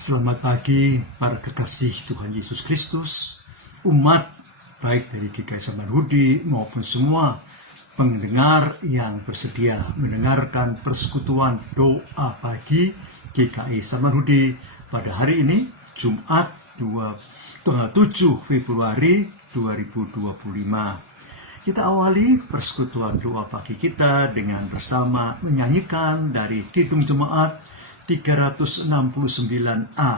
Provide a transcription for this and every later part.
Selamat pagi para kekasih Tuhan Yesus Kristus, umat baik dari GKI Samanhudi maupun semua pendengar yang bersedia mendengarkan persekutuan doa pagi GKI Samanhudi pada hari ini, Jumat tanggal 7 Februari 2025. Kita awali persekutuan doa pagi kita dengan bersama menyanyikan dari Kidung Jemaat 369a.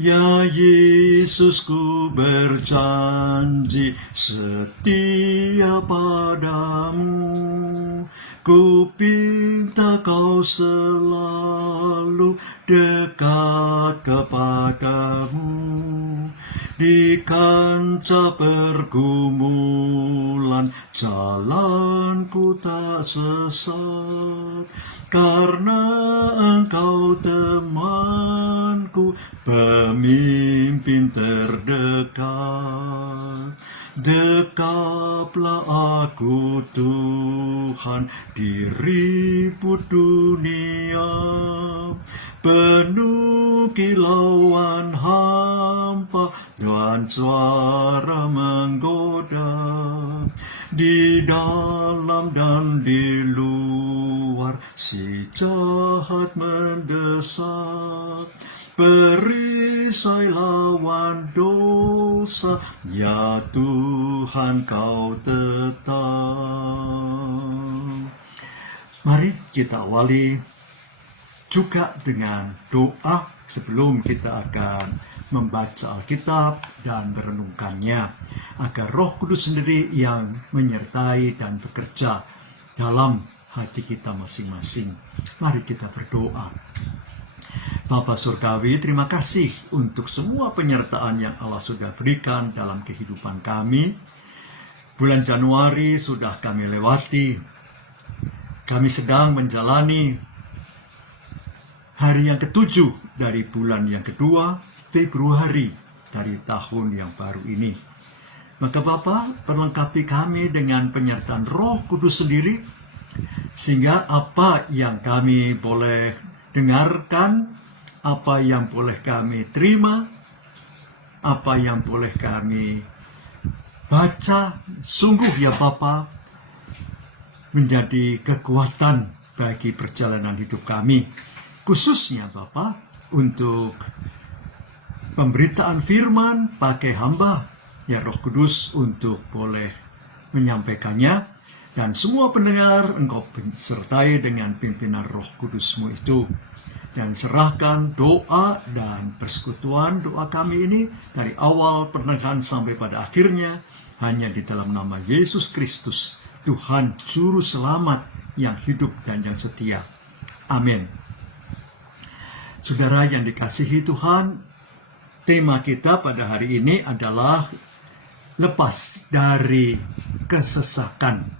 Ya Yesusku berjanji setia padamu, ku pinta kau selalu dekat kepadamu. Di kancah pergumulan jalanku tak sesat, karena Engkau temanku, pemimpin terdekat. Dekaplah aku Tuhan di ribut dunia, penuh kilauan hampa dan suara menggoda. Di dalam dan di luar si jahat mendesak, perisai lawan dosa, ya Tuhan kau tetap. Mari kita awali juga dengan doa sebelum kita akan membaca Alkitab dan merenungkannya, agar Roh Kudus sendiri yang menyertai dan bekerja dalam hati kita masing-masing. Mari kita berdoa. Bapa Surgawi, terima kasih untuk semua penyertaan yang Allah sudah berikan dalam kehidupan kami. Bulan Januari sudah kami lewati. Kami sedang menjalani hari yang ke-7 dari bulan yang kedua, Februari dari tahun yang baru ini. Maka Bapa, perlengkapi kami dengan penyertaan Roh Kudus sendiri, sehingga apa yang kami boleh dengarkan, apa yang boleh kami terima, apa yang boleh kami baca, sungguh ya Bapa, menjadi kekuatan bagi perjalanan hidup kami. Khususnya Bapa, untuk pemberitaan firman pakai hamba, ya Roh Kudus, untuk boleh menyampaikannya. Dan semua pendengar Engkau sertai dengan pimpinan Roh Kudus-Mu itu. Dan serahkan doa dan persekutuan doa kami ini dari awal pernikahan sampai pada akhirnya hanya di dalam nama Yesus Kristus, Tuhan Juru Selamat yang hidup dan yang setia. Amin. Saudara yang dikasihi Tuhan, tema kita pada hari ini adalah lepas dari kesesakan.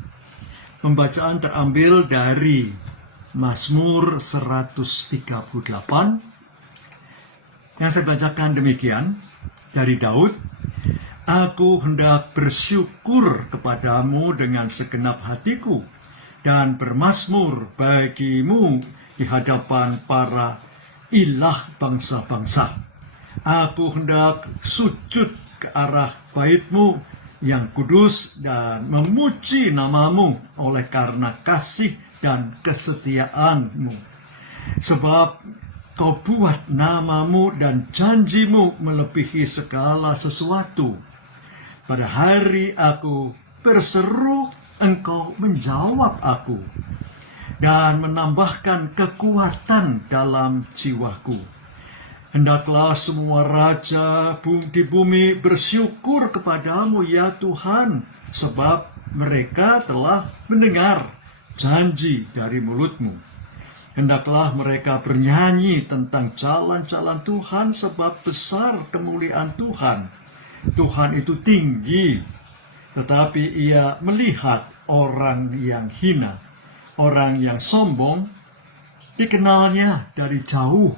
Pembacaan terambil dari Mazmur 138. Yang saya bacakan demikian dari Daud. Aku hendak bersyukur kepadamu dengan segenap hatiku dan bermazmur bagimu di hadapan para ilah bangsa-bangsa. Aku hendak sujud ke arah bait-Mu yang kudus dan memuji nama-Mu oleh karena kasih dan kesetiaan-Mu. Sebab Kau buat nama-Mu dan janji-Mu melebihi segala sesuatu. Pada hari aku berseru, Engkau menjawab aku dan menambahkan kekuatan dalam jiwaku. Hendaklah semua raja di bumi bersyukur kepadamu ya Tuhan, sebab mereka telah mendengar janji dari mulut-Mu. Hendaklah mereka bernyanyi tentang jalan-jalan Tuhan, sebab besar kemuliaan Tuhan. Tuhan itu tinggi, tetapi Ia melihat orang yang hina. Orang yang sombong dikenalnya dari jauh.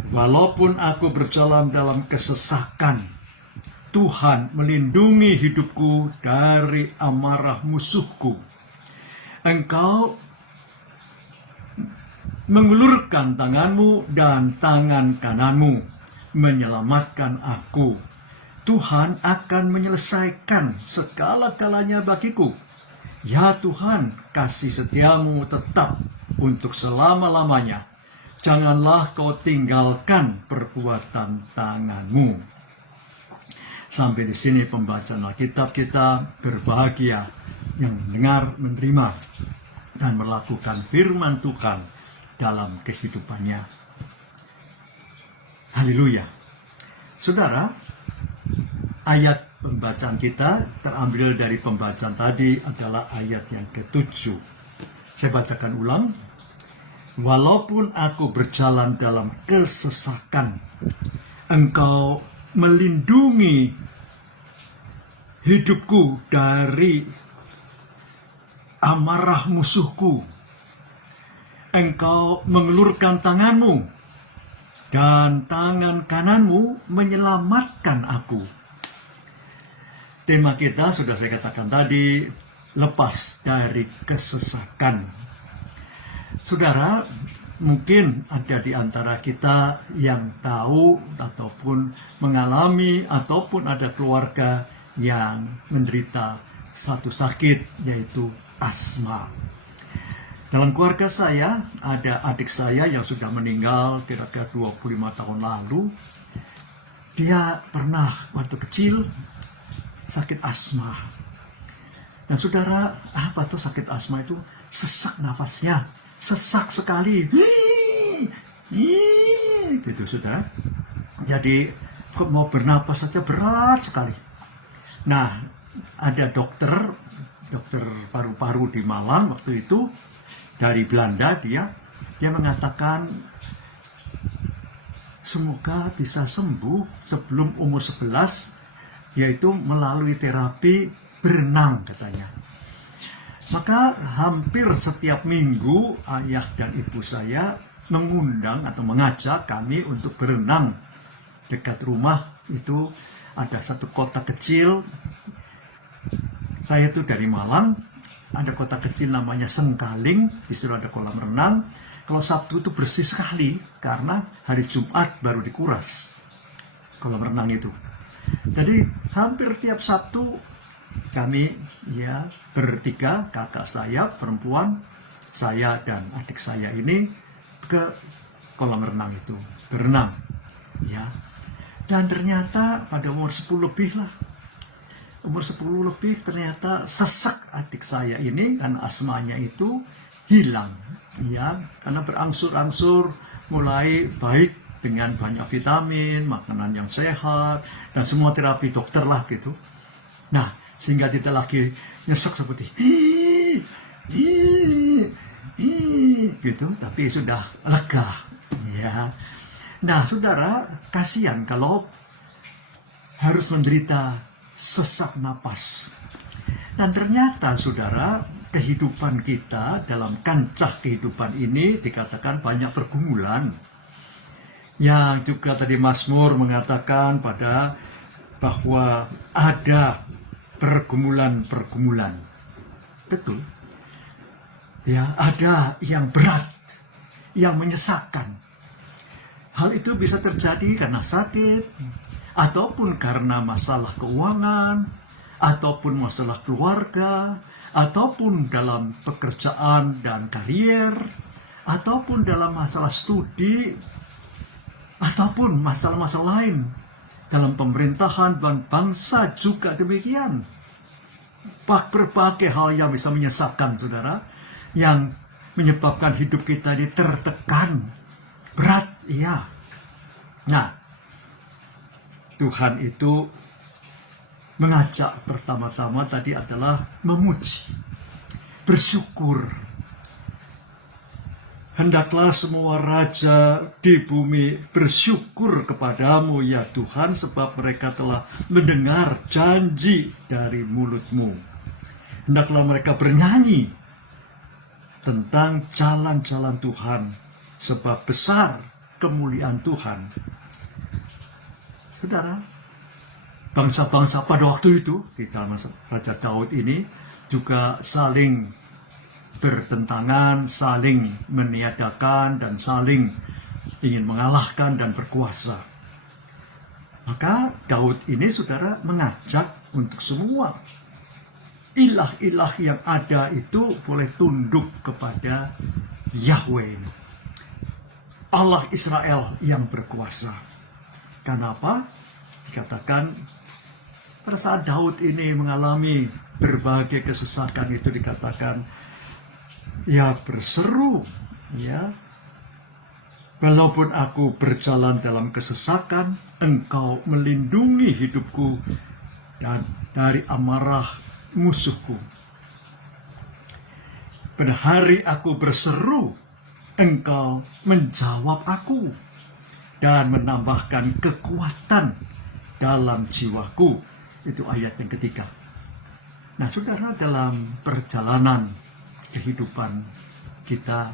Walaupun aku berjalan dalam kesesakan, Tuhan melindungi hidupku dari amarah musuhku. Engkau mengulurkan tanganmu dan tangan kananmu, menyelamatkan aku. Tuhan akan menyelesaikan segala-galanya bagiku. Ya Tuhan, kasih setiamu tetap untuk selama-lamanya. Janganlah kau tinggalkan perbuatan tanganmu. Sampai di sini pembacaan Alkitab kita. Berbahagia yang mendengar, menerima, dan melakukan firman Tuhan dalam kehidupannya. Haleluya. Saudara, ayat pembacaan kita terambil dari pembacaan tadi adalah ayat yang ke-7. Saya bacakan ulang. Walaupun aku berjalan dalam kesesakan, Engkau melindungi hidupku dari amarah musuhku. Engkau mengulurkan tanganmu, dan tangan kananmu menyelamatkan aku. Tema kita sudah saya katakan tadi, lepas dari kesesakan. Saudara, mungkin ada di antara kita yang tahu ataupun mengalami ataupun ada keluarga yang menderita satu sakit, yaitu asma. Dalam keluarga saya ada adik saya yang sudah meninggal kira-kira 25 tahun lalu. Dia pernah waktu kecil sakit asma. Dan saudara, apa tuh sakit asma itu? Sesak nafasnya, sesak sekali. Gitu saudara. Jadi mau bernapas saja berat sekali. Nah, ada dokter paru-paru di Malang waktu itu, dari Belanda. Dia mengatakan semoga bisa sembuh sebelum umur 11, yaitu melalui terapi berenang katanya. Maka hampir setiap minggu ayah dan ibu saya mengundang atau mengajak kami untuk berenang. Dekat rumah itu ada satu kota kecil. Saya itu dari Malang, ada kota kecil namanya Sengkaling, di situ ada kolam renang. Kalau Sabtu itu bersih sekali karena hari Jumat baru dikuras kolam renang itu. Jadi hampir tiap Sabtu kami bertiga, kakak saya perempuan, saya dan adik saya ini ke kolam renang itu berenang. Dan ternyata pada umur 10 lebih lah, umur 10 lebih ternyata sesak adik saya ini karena asmanya itu hilang, karena berangsur-angsur mulai baik dengan banyak vitamin, makanan yang sehat, dan semua terapi dokter lah gitu. Nah, sehingga tidak lagi nyesek seperti gitu, tapi sudah lega. Nah, saudara, kasihan kalau harus menderita sesak napas. Dan ternyata saudara, kehidupan kita dalam kancah kehidupan ini dikatakan banyak pergumulan. Yang juga tadi Mazmur mengatakan bahwa ada pergumulan-pergumulan. Betul. Ada yang berat, yang menyesakkan. Hal itu bisa terjadi karena sakit, ataupun karena masalah keuangan, ataupun masalah keluarga, ataupun dalam pekerjaan dan karier, ataupun dalam masalah studi, ataupun masalah-masalah lain dalam pemerintahan dan bangsa juga demikian. Berbagai hal yang bisa menyesakkan, saudara, yang menyebabkan hidup kita ini tertekan, berat, Nah, Tuhan itu mengajak pertama-tama tadi adalah memuji, bersyukur. Hendaklah semua raja di bumi bersyukur kepadamu ya Tuhan, sebab mereka telah mendengar janji dari mulutmu. Hendaklah mereka bernyanyi tentang jalan-jalan Tuhan, sebab besar kemuliaan Tuhan. Saudara, bangsa-bangsa pada waktu itu, kita Raja Daud ini juga saling bertentangan, saling meniadakan dan saling ingin mengalahkan dan berkuasa. Maka Daud ini saudara mengajak untuk semua ilah-ilah yang ada itu boleh tunduk kepada Yahweh, Allah Israel yang berkuasa. Kenapa? Dikatakan pada saat Daud ini mengalami berbagai kesesakan itu dikatakan ya berseru, ya, walaupun aku berjalan dalam kesesakan, Engkau melindungi hidupku dan dari amarah musuhku. Pada hari aku berseru, Engkau menjawab aku dan menambahkan kekuatan dalam jiwaku. Itu ayat yang ketiga. Nah, saudara, dalam perjalanan kehidupan kita,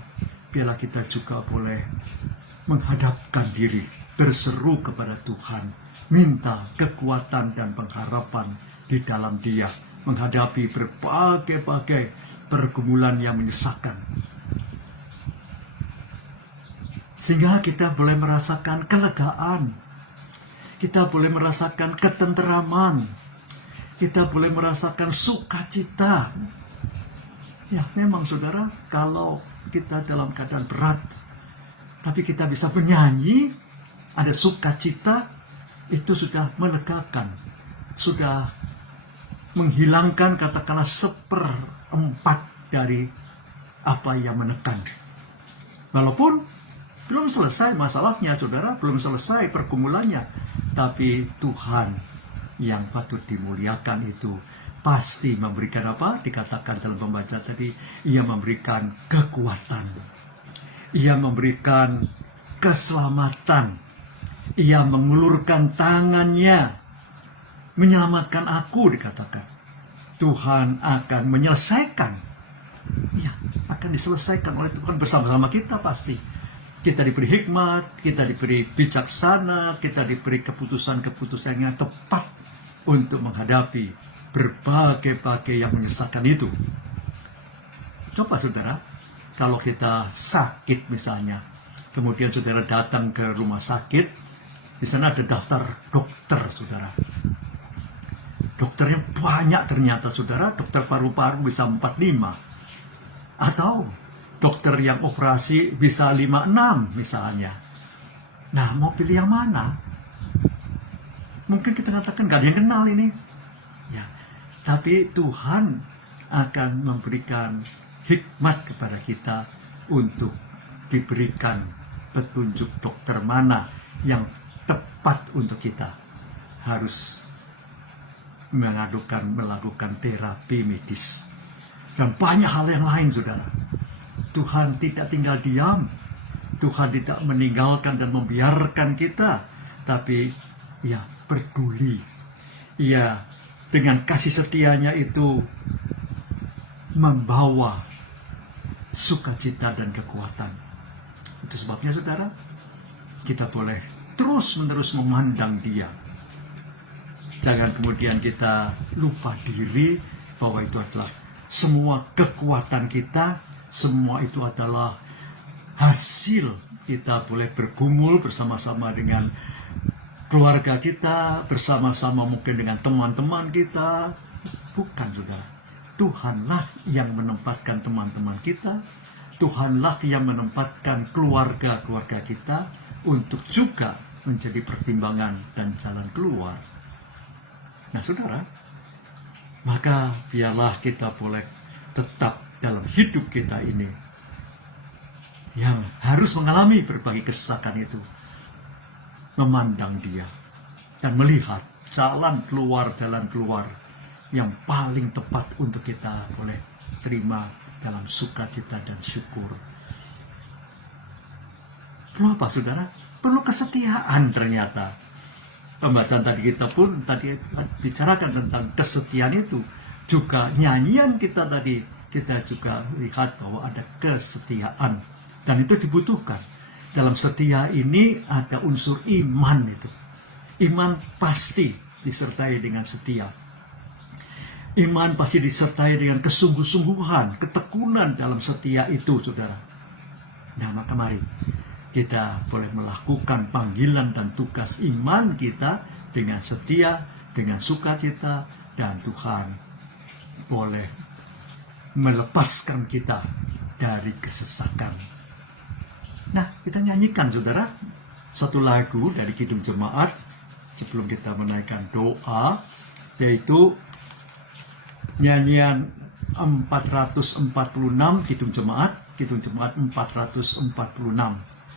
biarlah kita juga boleh menghadapkan diri, berseru kepada Tuhan, minta kekuatan dan pengharapan di dalam Dia, menghadapi berbagai-bagai pergumulan yang menyesakkan. Sehingga kita boleh merasakan kelegaan, kita boleh merasakan ketenteraman, kita boleh merasakan sukacita. Ya, memang saudara, kalau kita dalam keadaan berat, tapi kita bisa menyanyi, ada sukacita, itu sudah melegakan, sudah menghilangkan katakanlah 1/4 dari apa yang menekan. Walaupun belum selesai masalahnya, saudara, belum selesai pergumulannya, tapi Tuhan yang patut dimuliakan itu pasti memberikan apa? Dikatakan dalam pembaca tadi, Ia memberikan kekuatan, Ia memberikan keselamatan, Ia mengulurkan tangannya, menyelamatkan aku, dikatakan. Tuhan akan menyelesaikan, ya, akan diselesaikan oleh Tuhan bersama-sama kita pasti. Kita diberi hikmat, kita diberi bijaksana, kita diberi keputusan-keputusan yang tepat untuk menghadapi berbagai-bagai yang menyesatkan itu. Coba saudara, kalau kita sakit misalnya, kemudian saudara datang ke rumah sakit, di sana ada daftar dokter, saudara. Dokternya banyak ternyata, saudara. Dokter paru-paru bisa 4-5. Atau dokter yang operasi bisa 5-6 misalnya. Nah, mau pilih yang mana? Mungkin kita katakan gak ada yang kenal ini. Ya, tapi Tuhan akan memberikan hikmat kepada kita untuk diberikan petunjuk dokter mana yang tepat untuk kita. Harus melakukan terapi medis. Dan banyak hal yang lain, saudara. Tuhan tidak tinggal diam. Tuhan tidak meninggalkan dan membiarkan kita. Tapi Ia peduli. Ia dengan kasih setianya itu membawa sukacita dan kekuatan. Itu sebabnya, saudara, kita boleh terus-menerus memandang Dia. Jangan kemudian kita lupa diri bahwa itu adalah semua kekuatan kita, semua itu adalah hasil kita boleh bergumul bersama-sama dengan keluarga kita, bersama-sama mungkin dengan teman-teman kita. Bukan, saudara. Tuhanlah yang menempatkan teman-teman kita, Tuhanlah yang menempatkan keluarga-keluarga kita untuk juga menjadi pertimbangan dan jalan keluar. Nah, saudara, maka biarlah kita boleh tetap dalam hidup kita ini yang harus mengalami berbagai kesesakan itu, memandang Dia dan melihat jalan keluar yang paling tepat untuk kita boleh terima dalam sukacita dan syukur. Perlu apa, saudara? Perlu kesetiaan ternyata. Pembacaan tadi kita pun tadi bicarakan tentang kesetiaan itu. Juga nyanyian kita tadi, kita juga lihat bahwa ada kesetiaan. Dan itu dibutuhkan. Dalam setia ini ada unsur iman itu. Iman pasti disertai dengan setia. Iman pasti disertai dengan kesungguh-sungguhan, ketekunan dalam setia itu, saudara. Nah, maka mari kita boleh melakukan panggilan dan tugas iman kita dengan setia, dengan sukacita, dan Tuhan boleh melepaskan kita dari kesesakan. Nah, kita nyanyikan, saudara, satu lagu dari Kidung Jemaat sebelum kita menaikkan doa, yaitu nyanyian 446 Kidung Jemaat 446.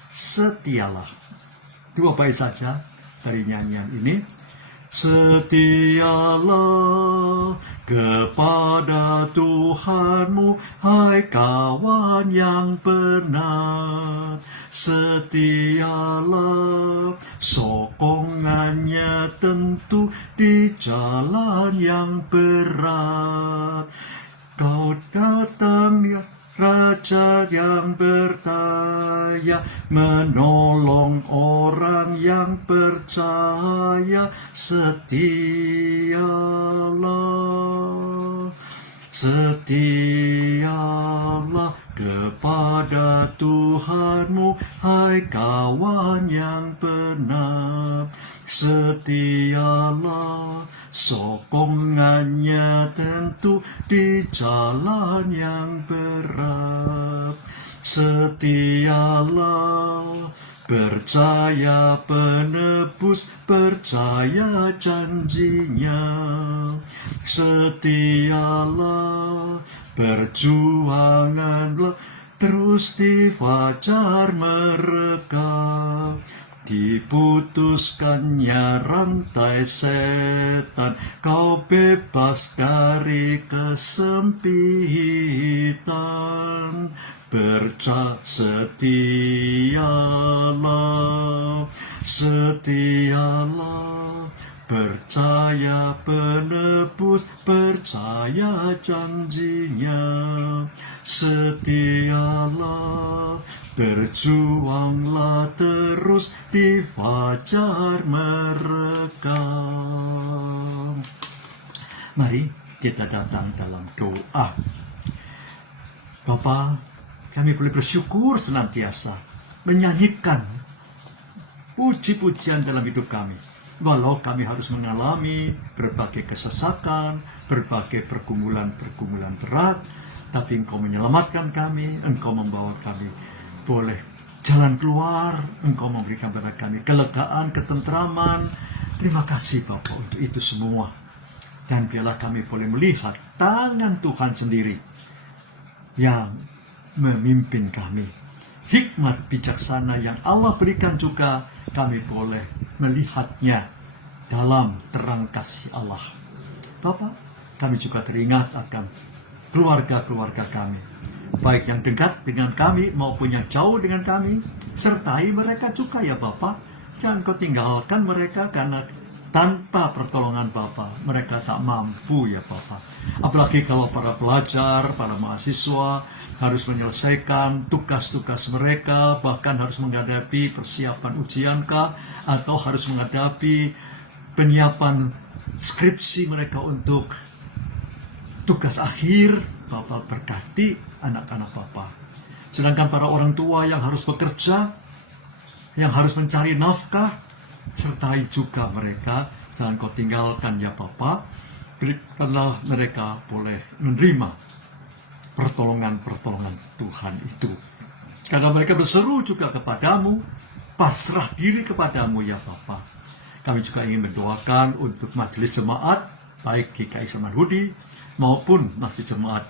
Setialah. Dua bait saja dari nyanyian ini. Setialah kepada Tuhanmu, hai kawan yang benar. Setialah, sokongannya tentu di jalan yang berat. Kau datang ya Raja yang berdaya, menolong orang yang percaya. Setialah, setialah kepada Tuhanmu, hai kawan yang benar. Setialah, sokongannya tentu di jalan yang berat. Setialah, percaya penebus, percaya janjinya. Setialah, perjuanganlah terus di fajar mereka. Diputuskannya rantai setan, kau bebas dari kesempitan. Setialah, setialah, percaya penebus, percaya janjinya. Setialah, berjuanglah terus di fajar mereka. Mari kita datang dalam doa. Bapa, kami boleh bersyukur senantiasa, menyanyikan puji-pujian dalam hidup kami. Walau kami harus mengalami berbagai kesesakan, berbagai pergumulan-pergumulan berat, tapi Engkau menyelamatkan kami, Engkau membawa kami boleh jalan keluar, Engkau memberikan kepada kami kelegaan, ketentraman. Terima kasih Bapa untuk itu semua. Dan biarlah kami boleh melihat tangan Tuhan sendiri yang memimpin kami. Hikmat bijaksana yang Allah berikan juga kami boleh melihatnya dalam terang kasih Allah. Bapa, kami juga teringat akan keluarga-keluarga kami, baik yang dekat dengan kami maupun yang jauh dengan kami. Sertai mereka juga ya Bapa. Jangan Kau tinggalkan mereka, karena tanpa pertolongan Bapa mereka tak mampu ya Bapa. Apalagi kalau para pelajar, para mahasiswa harus menyelesaikan tugas-tugas mereka, bahkan harus menghadapi persiapan ujiankah, atau harus menghadapi penyiapan skripsi mereka untuk tugas akhir. Bapa, berkati anak-anak Bapa. Sedangkan para orang tua yang harus bekerja, yang harus mencari nafkah, sertai juga mereka. Jangan Kau tinggalkan ya Bapa. Berikanlah mereka boleh menerima pertolongan-pertolongan Tuhan itu. Karena mereka berseru juga kepadamu, pasrah diri kepadamu ya Bapa. Kami juga ingin mendoakan untuk majelis jemaat, baik GKI Samanhudi maupun masjid jemaat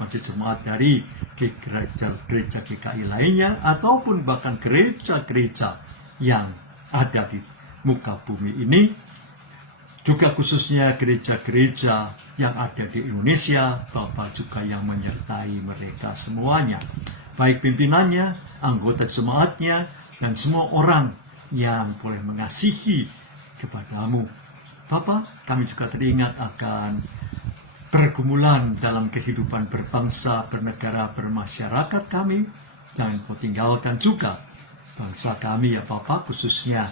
dari gereja GKI lainnya, ataupun bahkan gereja-gereja yang ada di muka bumi ini. Juga khususnya gereja-gereja yang ada di Indonesia, Bapak juga yang menyertai mereka semuanya, baik pimpinannya, anggota jemaatnya, dan semua orang yang boleh mengasihi kepadamu. Bapak, kami juga teringat akan pergumulan dalam kehidupan berbangsa, bernegara, bermasyarakat kami. Jangan Kau tinggalkan juga bangsa kami ya Bapak, khususnya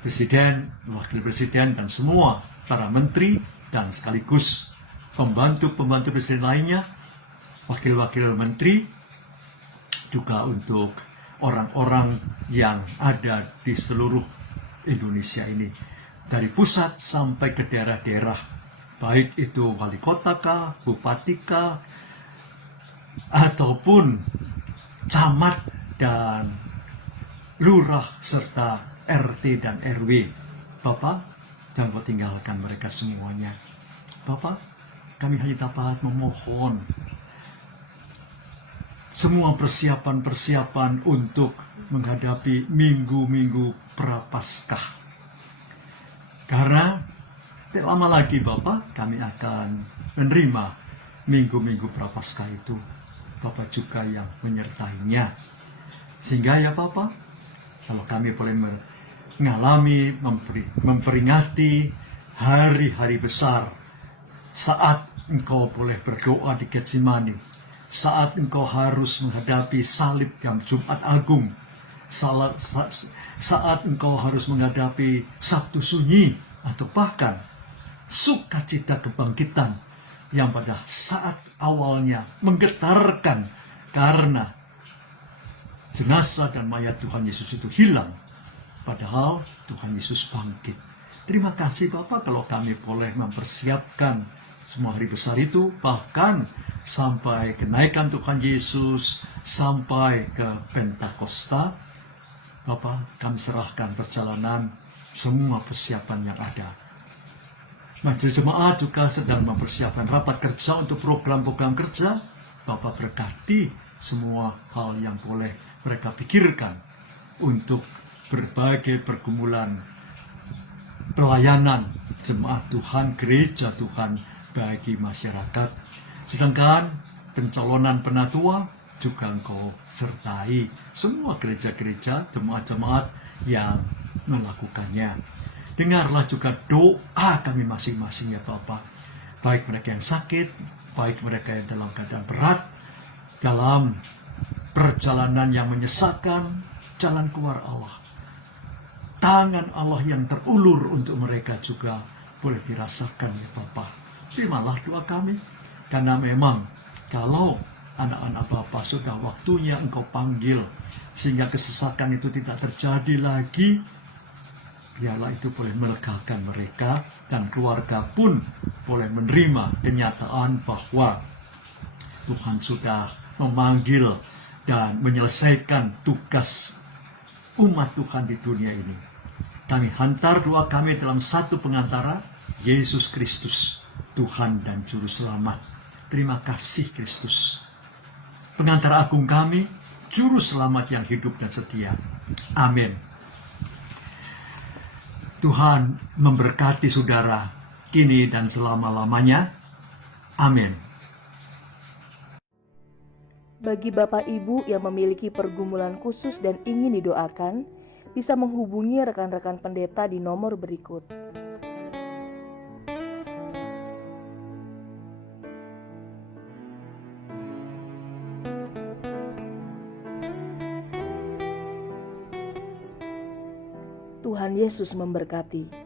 Presiden, Wakil Presiden, dan semua para menteri, dan sekaligus pembantu-pembantu presiden lainnya, wakil-wakil menteri, juga untuk orang-orang yang ada di seluruh Indonesia ini, dari pusat sampai ke daerah-daerah, baik itu wali kota kah, bupati kah, ataupun camat dan lurah serta RT dan RW. Bapak, jangan kau tinggalkan mereka semuanya. Bapak, kami hanya dapat memohon semua persiapan-persiapan untuk menghadapi minggu-minggu Prapaskah. Karena tidak lama lagi Bapak, kami akan menerima minggu-minggu Prapaskah itu. Bapak juga yang menyertainya. Sehingga ya Bapak, kalau kami boleh mengalami, memperingati hari-hari besar, saat engkau boleh berdoa di Getsemani, saat engkau harus menghadapi salib yang Jumat Agung, saat engkau harus menghadapi Sabtu Sunyi, atau bahkan sukacita kebangkitan yang pada saat awalnya menggetarkan karena jenazah dan mayat Tuhan Yesus itu hilang, padahal Tuhan Yesus bangkit. Terima kasih Bapak kalau kami boleh mempersiapkan semua hari besar itu, bahkan sampai kenaikan Tuhan Yesus, sampai ke Pentakosta. Bapak, kami serahkan perjalanan semua persiapan yang ada. Majelis Jemaat juga sedang mempersiapkan rapat kerja untuk program-program kerja. Bapak berkati semua hal yang boleh mereka pikirkan untuk berbagai pergumulan pelayanan jemaat Tuhan, gereja Tuhan bagi masyarakat. Sedangkan pencalonan penatua juga engkau sertai semua gereja-gereja, jemaat-jemaat yang melakukannya. Dengarlah juga doa kami masing-masing ya Bapak. Baik mereka yang sakit, baik mereka yang dalam keadaan berat, dalam perjalanan yang menyesakan, jalan keluar Allah. Tangan Allah yang terulur untuk mereka juga boleh dirasakan ya Bapak. Terimalah doa kami, karena memang kalau anak-anak Bapak sudah waktunya engkau panggil, sehingga kesesakan itu tidak terjadi lagi, biarlah itu boleh melegakan mereka, dan keluarga pun boleh menerima kenyataan bahwa Tuhan sudah memanggil dan menyelesaikan tugas umat Tuhan di dunia ini. Kami hantar doa kami dalam satu pengantara, Yesus Kristus, Tuhan dan Juru Selamat. Terima kasih Kristus, Pengantara agung kami, Juru Selamat yang hidup dan setia. Amin. Tuhan memberkati saudara kini dan selama-lamanya. Amin. Bagi Bapak Ibu yang memiliki pergumulan khusus dan ingin didoakan, bisa menghubungi rekan-rekan pendeta di nomor berikut. Tuhan Yesus memberkati.